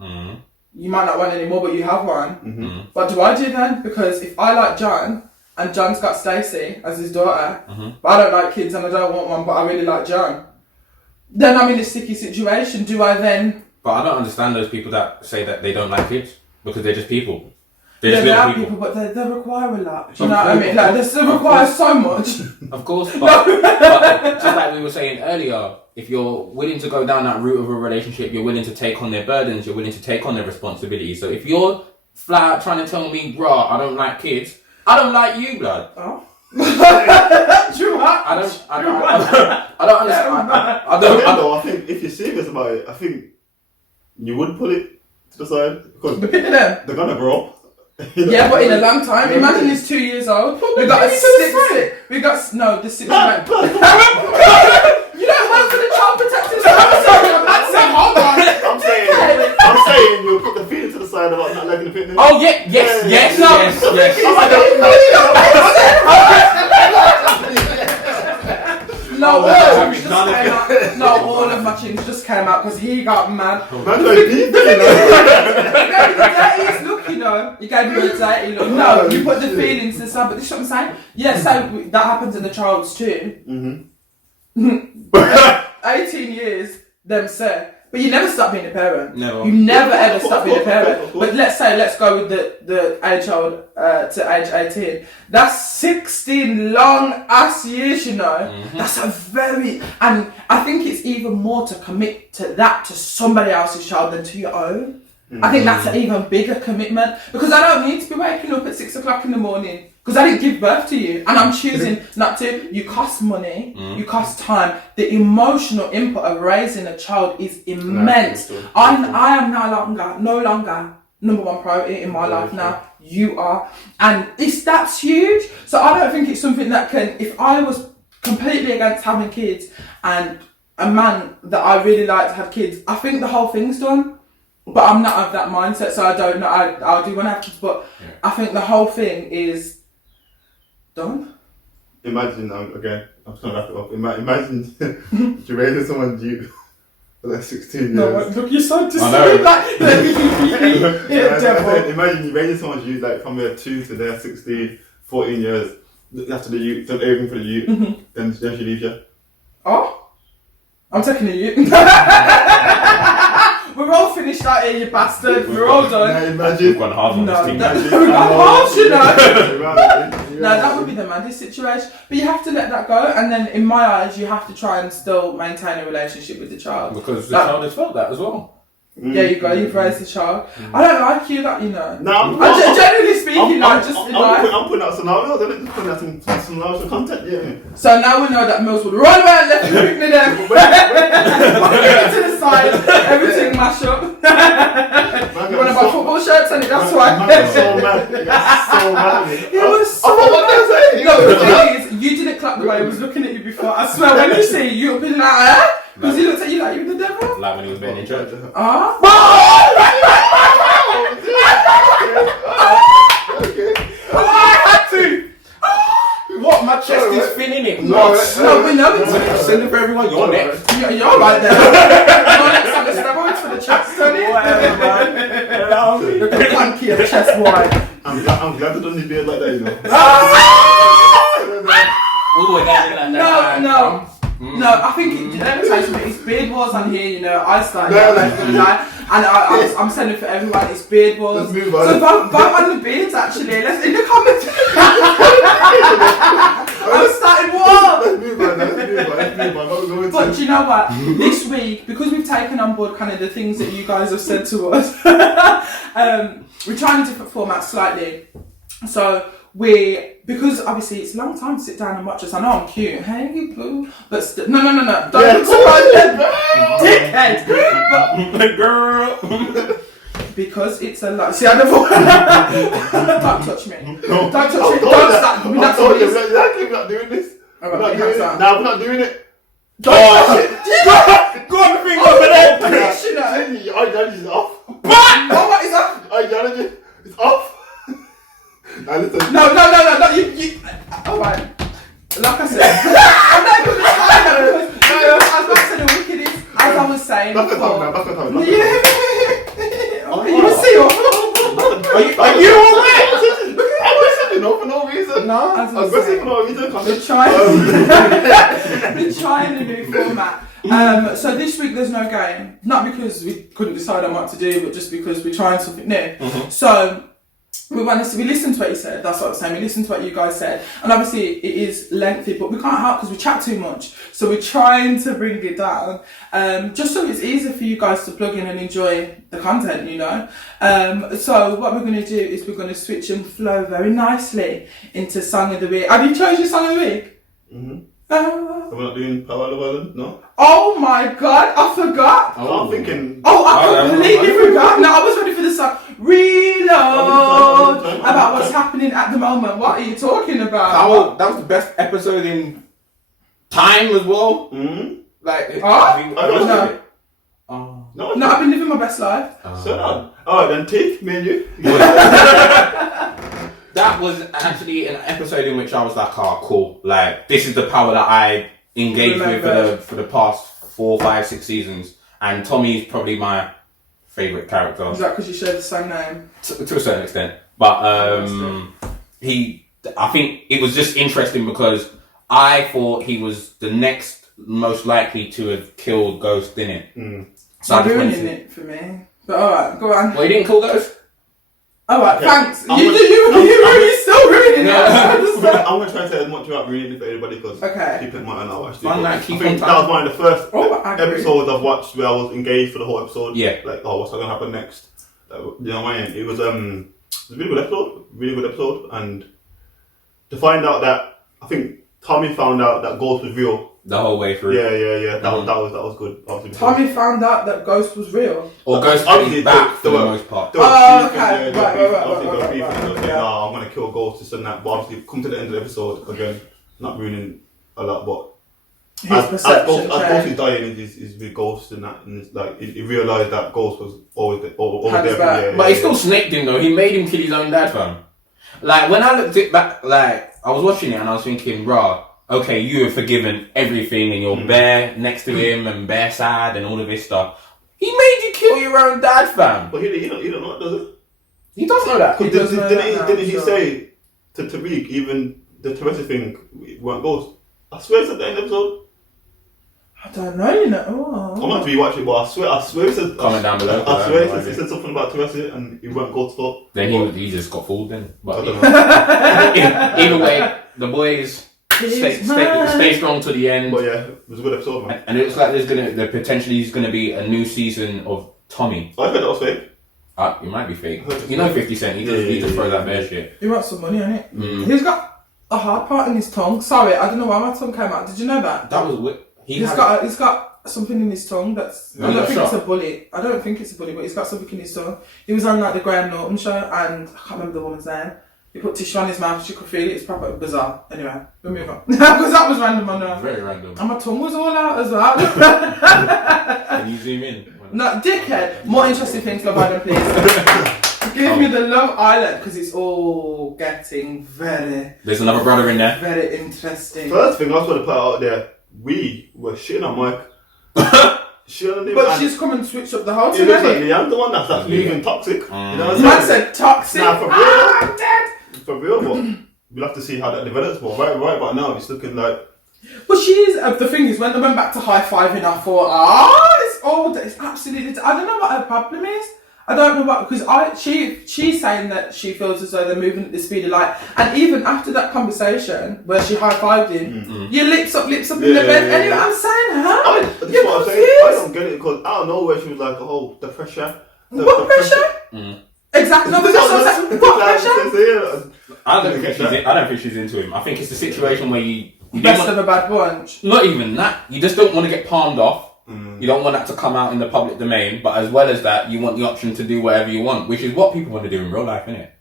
You might not want any more, but you have one. What do I do then? Because if I like John, and John's got Stacey as his daughter, but I don't like kids and I don't want one, but I really like John, then I'm in a sticky situation. Do I then... But I don't understand those people that say that they don't like kids, because they're just people. They people, but they require a lot. Do you know what I mean? Like, they require so much. Of course, but just like we were saying earlier, if you're willing to go down that route of a relationship, you're willing to take on their burdens, you're willing to take on their responsibilities. So if you're flat out trying to tell me, bruh, I don't like kids, I don't like you, blood. Oh. I don't understand. I think if you're serious about it, I think you would put it to the side, because they're gonna grow up. Yeah, but in a long time. Imagine he's 2 years old. We got a 6. We got the 6. You don't work for the child protective service. Hold on. I'm saying you'll put the feeling to the side about not liking the fitness. Oh yeah, yes. All of my chins just came out because he got mad. You know, you gave me a dirty look. No, you put the feelings to the side, but this is what I'm saying. Yeah, so that happens in the child's too. 18 years, them say. But you never stop being a parent. No. You never ever stop being a Of parent. course. But let's go with the age old to age 18. That's 16 long ass years, you know. That's a very, and I think it's even more to commit to that to somebody else's child than to your own. I think that's an even bigger commitment because I don't need to be waking up at 6 o'clock in the morning because I didn't give birth to you and I'm choosing not to. You cost money, you cost time. The emotional input of raising a child is immense. I am no longer number one priority in my life now. You are, and that's huge. So I don't think it's something that can. If I was completely against having kids and a man that I really like to have kids, I think the whole thing's done. But I'm not of that mindset, so I don't know. I do want to have kids, but I think the whole thing is done. Imagine, again, I'm trying to wrap it up. Imagine you're raising someone due for like 16 years. No, look, you're so I know. devil. Imagine you raising someone due like from their 2 to their 16, 14 years. After the youth, done everything for the youth, then she leaves you. Oh, I'm taking a you. We're all finished out here, you bastard. We're all done. Now We've imagine. gone half on No, this team. we've gone half, you know. No, that would be the maddest situation. But you have to let that go, and then in my eyes, you have to try and still maintain a relationship with the child. Because the child has felt that as well. There you go, you've raised the child. I don't like you, that, you know. No, Generally speaking, like, just in life. I'm putting out scenarios, I'm just putting out some scenarios for content, yeah. So now we know that Mills would run around left and quickly them. To the side, everything mash up. You want to buy football shirts and that's why. Man was so mad. He got so mad. It was so mad. No, the thing is, you didn't clap the way he was looking at you before. I swear, when you see you, you'll be like, eh? Because he looked at you like you were the devil. Like when he was being in church. Ah? I had to. What? My chest is thinning it. No, No, we know it's Send it for everyone. You're next. You're right there. You're next on the steroids for the chest, Tony. Look at the funky of chest wide. I'm glad I done the beard like that, you know. No, I think let me tell you something. It's beard wars on here, you know. I started and I'm sending for everyone. It's beard wars. Let's move on. So vote on the beards actually. Let's in the comments. I'm starting war. Let's move on. But do you know what? This week, because we've taken on board kind of the things that you guys have said to us, we're trying a different format slightly. So because obviously it's a long time to sit down and watch us. I know I'm cute, hey you boo, but no, don't look surprised, dickhead. But Girl. because it's a lot. See, I never. Don't touch me. Don't touch me. Don't start. I'm told you, we're not doing this. Alright, We're not put doing your it. hands No, we're not doing it. Don't touch it. Go on the finger over there. Bitch, you know. Your ideology is off. Oh, what is that? Ideology is off. Now listen. No, you. Alright. Like I said, I'm not going to try that because I was about to say the wickedest, as I was saying Back on before. time. You see, Are you alright? I'm listening, for no reason. No, as I I'm was listening saying, for no reason. they're trying a new format. So this week there's no game, not because we couldn't decide on what to do, but just because we're trying something new. So we listened to what you said. That's what I was saying. We listened to what you guys said, and obviously it is lengthy, but we can't help because we chat too much. So we're trying to bring it down, just so it's easier for you guys to plug in and enjoy the content. You know. So what we're going to do is we're going to switch and flow very nicely into song of the week. Have you chosen your song of the week? We're not doing Power of Ireland, no? Oh my god, I forgot. I'm thinking. I completely forgot. No, I was ready for the song. Reload about what's happening at the moment. What are you talking about? That was the best episode in time as well. Like, No, No, I've been living my best life. so on. Alright, then Teeth, me and you. That was actually an episode in which I was like, oh, cool. Like, this is the power that I engaged with for the past 4, 5, 6 seasons. And Tommy's probably my favourite character. Is that because you share the same name? To a certain extent. But I think it was just interesting because I thought he was the next most likely to have killed Ghost, didn't it? So I just wanted ruining to- it for me. But alright, go on. Well, you didn't call those? Alright, Okay. thanks. I'm You still ruining it. I understand. I'm gonna try and say as much about reading it for everybody because Okay. people might not watch it. Fun, but like, I keep think on that was one of the first Oh, I agree. episodes I've watched where I was engaged for the whole episode. Yeah. Like, oh, what's gonna happen next? You know what I mean? It was a really good episode, and to find out that I think Tommy found out that Ghost was real. The whole way through. Yeah. That was good. Obviously, Tommy found out that Ghost was real. Or Ghost Obviously, is back for they the were- most part. There was Oh, beef, okay. there was Right, beef. right, Obviously, there was right, beef, right, and they were right, saying, yeah. "No, I'm gonna kill Ghost," this and that. But obviously, come to the end of the episode again, not ruining a lot, but His as perception Ghost is changed. dying, is with Ghost and that, and it's like he realised that Ghost was always Had his there. back. Yeah, But he yeah, still snaked him though. He made him kill his own dad, fam. Like when I looked it back, like I was watching it and I was thinking, rah, okay, you have forgiven everything and you're bare next to him and bare sad and all of this stuff. He made you kill your own dad, fam. But he don't know it, does it? He does know that. He does know that now, Didn't he sure. say to Tariq even the Teresa thing weren't Ghost? I swear it's at the end of the episode. I don't know, you know. Oh. I'm not to rewatch it, but I swear it said. Comment down below. I swear it said something about Teresa and he weren't Ghost for. Then he just got fooled then. I But don't know. either way, the boys stay strong to the end. But yeah, it was a good episode, man. And it looks like there potentially is going to be a new season of Tommy. I heard that was fake. It might be fake. You know 50 Cent, he just throw that bare shit. He wants some money on it. He's got a hard part in his tongue. Sorry, I don't know why my tongue came out. Did you know that? That was weird. He's got something in his tongue that's. I He don't got think shot? it's a bully. I don't think it's a bully, but he's got something in his tongue. He was on like the Graham Norton show, and I can't remember the woman's name. He put tissue on his mouth. She could feel it. It's proper bizarre. Anyway, we'll move on because that was random. I know. Very random. And my tongue was all out as well. Can you zoom in? No, dickhead. More interesting things, Love Island, please. Give me the Love Island because it's all getting very, There's another brother in there. very interesting. First thing I was going to put out there, we were shitting on Mike. Shitting on him. But and she's come and switched up the whole it thing, looks like hasn't it? Leanne's the one that's moving toxic. You know what I'm Man saying? said toxic. Nah, for real. I'm dead. For real, but we'll have to see how that develops. But right about now, it's looking like. But she's the thing is when they went back to high fiving, I thought, it's all it's absolutely. I don't know what her problem is. I don't know what because she's saying that she feels as though they're moving at the speed of light, and even after that conversation where she high fived him, your lips up in the bed. Yeah. Anyway, I'm saying, huh? This is You're what I'm saying. I confused. don't get it because out of nowhere she was like, "Oh, the pressure." What pressure? Exactly. No, but that's what I'm saying. What pressure? I don't think she's into him. I think it's the situation where you didn't Best want, of a bad bunch. not even that. You just don't want to get palmed off. You don't want that to come out in the public domain. But as well as that, you want the option to do whatever you want, which is what people want to do in real life, isn't it?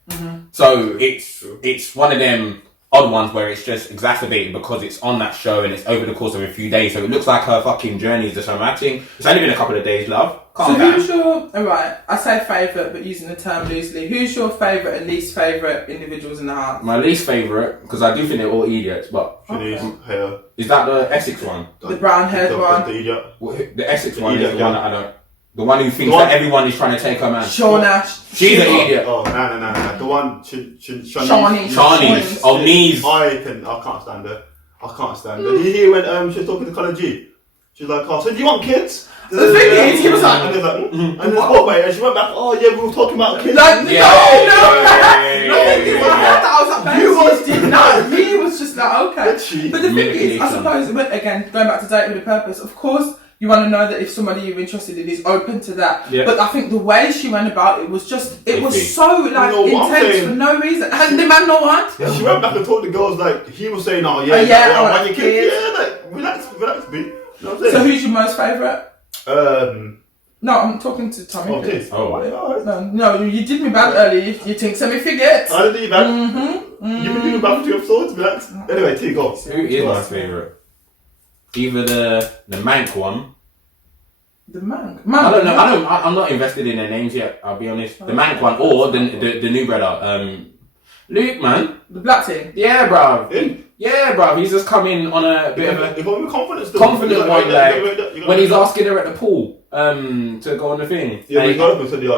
So it's one of them odd ones where it's just exacerbated because it's on that show and it's over the course of a few days. So it looks like her fucking journey is just unmatching. It's only been a couple of days, love. Calm So down. who's your, alright, I say favourite but using the term loosely, who's your favourite and least favourite individuals in the house? My least favourite, because I do think they're all idiots, but Shanice, hair. is that the Essex one? The brown haired one. The idiot. The Essex one is idiot, the one yeah. that I don't. The one who thinks The one- that everyone is trying to take her man. Sean Ash. She's an idiot. Oh, nah. The one, Shawnee's. Shawnee's. Oh, knees. I can't stand her. I can't stand her. Did you hear when she was talking to Colin G? She's like, "Oh, so do you want kids?" The thing is, he was like, and he's like, and then what way? And she went back, "Oh yeah, we were talking about kids." like, Yeah, I was like, he was just like, okay. Did she? But the thing is, I Manipulation. suppose, again, going back to date with a purpose, of course, you want to know that if somebody you're interested in is open to that. Yeah. But I think the way she went about it was just, it was Iffy. so like You know what I'm intense saying? for no reason. And the man no one. She went back and told the girls like he was saying, "Oh yeah, I want want your kids." kids. Yeah, like relax, B. You know what I'm So saying? who's your most favourite? No, I'm talking to Tommy. Oh, kids. Oh, yeah, alright. No, you did me bad earlier. You think so me forget. I didn't do that. You've been doing bad for 2 episodes. Relax. Anyway, T, go. Who is my favourite? Either the Mank one. The man. I don't know. I'm not invested in their names yet. I'll be honest. The Mank one or the new brother. Luke, man. The black thing. Yeah, bruv. In? Yeah, bruv. He's just come in on a bit of a If I'm with confidence, confident one, like when he's asking her at the pool to go on the thing. Yeah, And we he- got up and said, yeah.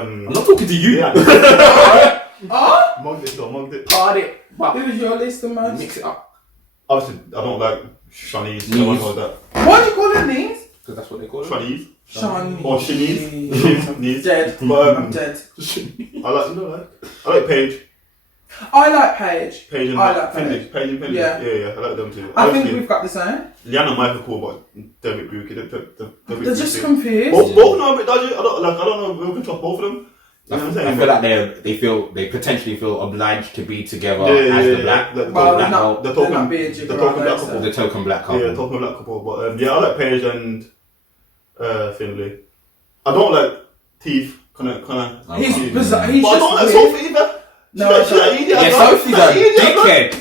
I'm not talking to you. Yeah. Oh? Mugged it. Part it, but Who was your list the most? mix it up. Obviously, I don't like Shawnee's. Knees. No one knows that. Why do you call her knees? Because that's what they call it. Shanice. Or Shanice. Shanice. Dead. But, I'm dead. I like Paige. I like Paige. Paige and I like Paige. Paige and Finley. Yeah. Yeah, I like them too. I think we've got the same. Leanne and Mike are cool, but they're a bit brooky. They're just confused. Both of them are a bit dodgy. I don't know if we can trust both of them. You know what I'm saying? I feel like they potentially feel obliged to be together as the black. The token black couple. Yeah, token black couple. But I like Paige and Finley. I don't like Teeth. Kind of. He's bizarre. He's but I don't like Sophie either. No, she's an idiot. Yeah, Sophie's a dickhead.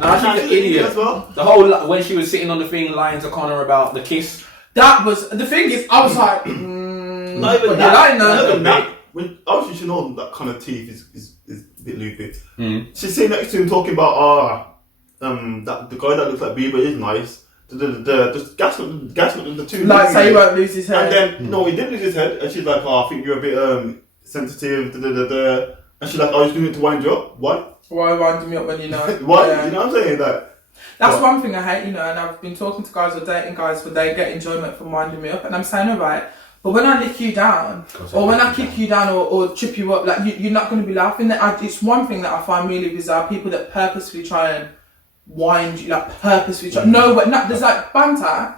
No, she's an idiot as well. The whole when she was sitting on the thing lying to Connor about the kiss. That was the thing. Is I was like, not even that. When obviously she knows that kind of Teeth is a bit loopy. She's sitting next to him talking about that the guy that looks like Bieber is nice. Just gaslighting the two. Like, say he won't lose his head. And then no, he did lose his head, and she's like, I think you're a bit sensitive. And she's like, I was doing it to wind you up. What? Why wind me up when you know? What? Yeah. You know what I'm saying? That's one thing I hate, and I've been talking to guys or dating guys where they get enjoyment from winding me up, and I'm saying, alright, but when I lick you down, or when I kick you down, or trip you up, like you're not going to be laughing. It's one thing that I find really bizarre: people that purposefully try and wind you, like purposefully try. No, but not, there's like banter,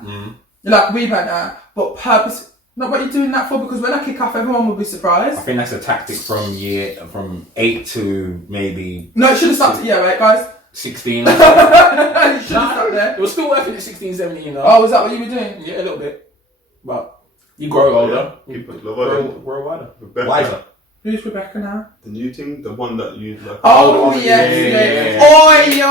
like we banter, but purpose. Not what you're doing that for, because when I kick off, everyone will be surprised. I think that's a tactic from 8 to maybe. No, it should have stopped at year 8, guys. 16. You should have stopped there. It was still working at 16, 17, you know. Oh, was that what you were doing? Yeah, a little bit. But you grow older. You grow wider. Wiser. Who's Rebecca now? The new thing, the one that you like. Oh, yes. Oi. She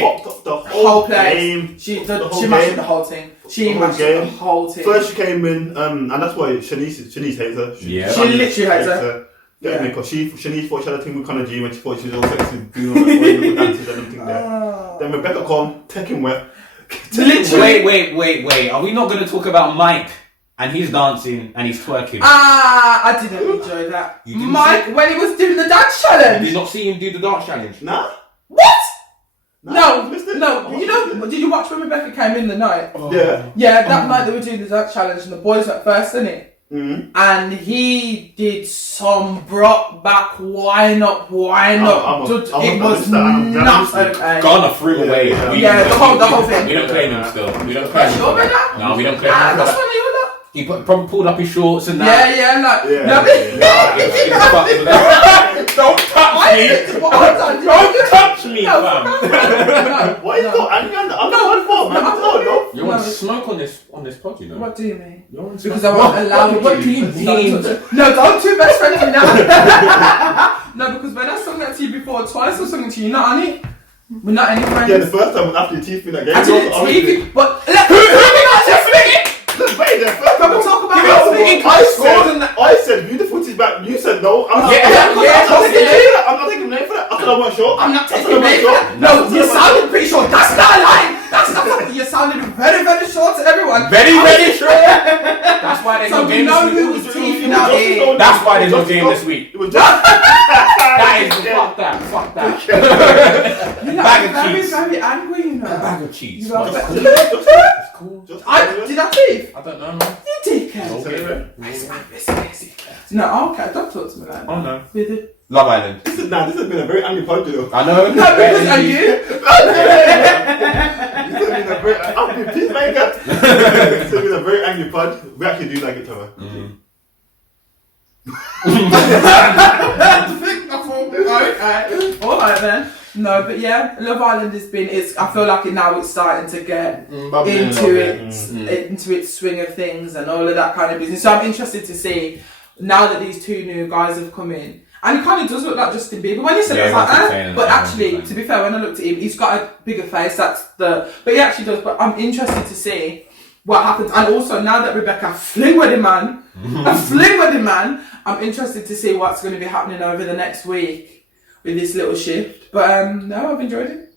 popped the whole game. She mashed the whole thing. She mashed the whole thing. First she came in, and that's why Shanice hates her. She literally hates her. Because Shanice thought she had a thing with Connor G when she thought she was all sexy, doing all the dances and everything there. Then Rebecca come, taking wet. Wait. Are we not going to talk about Mike and he's dancing and he's twerking? I didn't enjoy that. Mike, when he was doing the dance challenge. Did you not see him do the dance challenge? Nah. What? No. You know, did you watch when Rebecca came in the night? Oh. Yeah. Yeah, that night they were doing the dance challenge and the boys went first, didn't it? Mm-hmm. And he did some brought back wine up. It was nuts. Okay. Ghana threw away. The whole thing. We don't claim him still. We don't claim him. Sure about that? No, we don't claim him. That's funny, you know. He probably pulled up his shorts and that. Don't touch me. Don't touch me, fam. Why are you so angry on that? I'm not for, man. You want to smoke on this pod, you know? What do you mean? Because I won't allow what do you mean? No, don't two best friends me now. No, because when I sung that to you before, twice I sung it to you, not Annie. We're not any friends. Yeah, the first time was after your teeth in that game. I didn't but who not speaking? Wait, the first time we talk about I said beautiful teeth back. You said no. I'm not taking name for that. I said I weren't sure. I'm not taking name for that. No, you sounded pretty short. That's not a lie. That's not something. You sounded very, very short to everyone. Very, very short. That's why there's no game this week. That's why there's no game this week. It was just fuck that. Bag of cheese. Very angry, you know. Bag of cheese. It's cool. Did I leave? I don't know, man. You dickhead. No, okay, don't talk to me like that. Oh no. With it. Love Island. This has been a very angry pod, you know. I know. No, because are you? This has been a very angry peacemaker. This has been a very angry pod. We actually do like each other. Okay. Alright then. No, but yeah, Love Island has been. I feel like it's starting to get into its swing of things and all of that kind of business. So I'm interested to see now that these two new guys have come in. And he kind of does look like Justin Bieber. When he said it, I was like, but actually, to be fair, when I looked at him, he's got a bigger face. But he actually does. But I'm interested to see what happens. And also, now that Rebecca fling with him, man, I'm interested to see what's going to be happening over the next week with this little shift. But no, I've enjoyed it.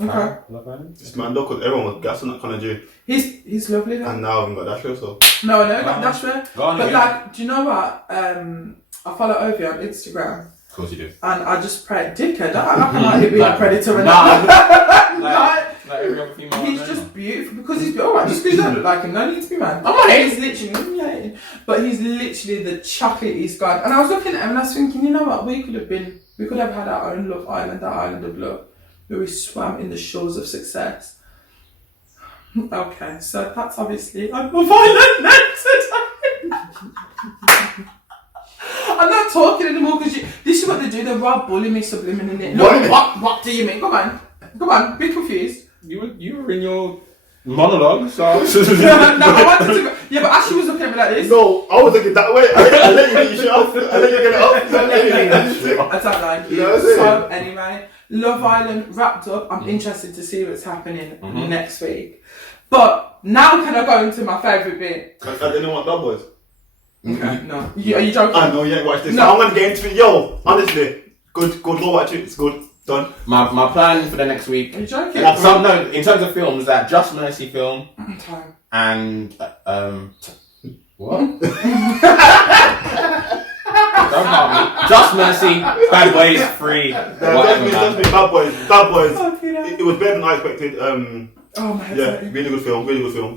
Okay. This man, though, because everyone was gassing that kind of G. He's lovely though. And now I haven't got Dashwell, so. No, I know, got Dashwell. But like, do you know what? I follow Ovi on Instagram. Of course you do. And I just pray, dickhead, I can like being a predator and Like every other female. He's just beautiful because he's alright. Just because you don't look like him, no need to be mad. He's literally, but he's literally the chocolatey guy. And I was looking at him and I was thinking, you know what? We could have had our own Love Island, our island of love, where we swam in the shores of success. Okay, so that's obviously I'm a violent man today. I'm not talking anymore because this is what they do. They rob bully me subliminally. No, what do you mean? Come on, be confused. You were in your monologue, so. No, I wanted to go. Yeah, but Ashley was looking at me like this. No, I was looking that way. I let you get your shit off. I let you get it off. I don't like you. So anyway, Love Island wrapped up. I'm interested to see what's happening next week. But now can I go into my favourite bit? I didn't want Bad Boys. Okay, no. Are you joking? I know you ain't watched this. No. I'm gonna get into it. Yo, honestly, good. Go watch it. It's good. Done. My plan for the next week. Are you joking? No, in terms of films, that Just Mercy film Time. and what? Don't help me. Just Mercy, Bad Boys 3, whatever. Bad Boys. Bad Boys. Okay, It was better than I expected. Oh my God. Yeah, really good film.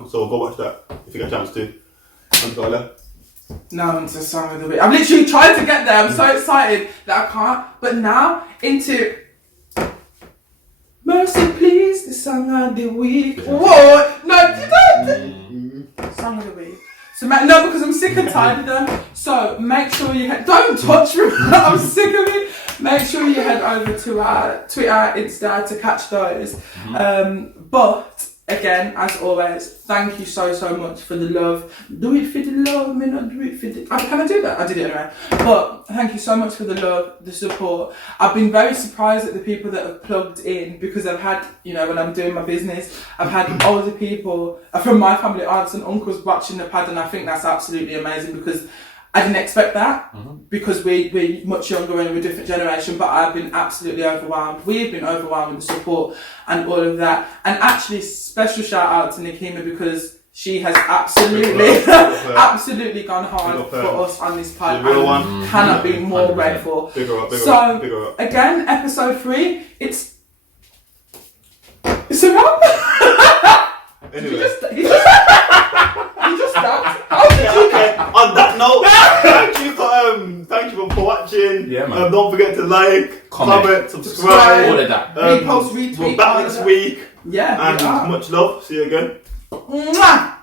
So go watch that if you get a chance to. Now into Song of the Week. I'm literally trying to get there. I'm so excited that I can't. But now into Mercy Please, the Song of the Week. Whoa! No, you don't. Song of the Week. So no, because I'm sick and tired of them. So make sure you don't touch me. I'm sick of it. Make sure you head over to our Twitter, Insta to catch those. But again, as always, thank you so much for the love. Do it for the love, me not do it for the... Can I do that? I did it anyway. But thank you so much for the love, the support. I've been very surprised at the people that have plugged in because I've had, when I'm doing my business, I've had older people from my family, aunts and uncles watching the pad, and I think that's absolutely amazing because I didn't expect that because we're much younger and we're a different generation, but I've been absolutely overwhelmed. We've been overwhelmed with the support and all of that. And actually, special shout out to Nikima because she has absolutely gone hard for us on this pod. The real one. Cannot be more grateful. Bigger up. Again, episode 3, it's a wrap. Anyway. You just stopped. How did you Okay, on that note, thank you for watching. Yeah, man. Don't forget to like, comment, subscribe. All of that. Repost, retweet. We're back next week. Yeah. And much love. See you again. Mwah!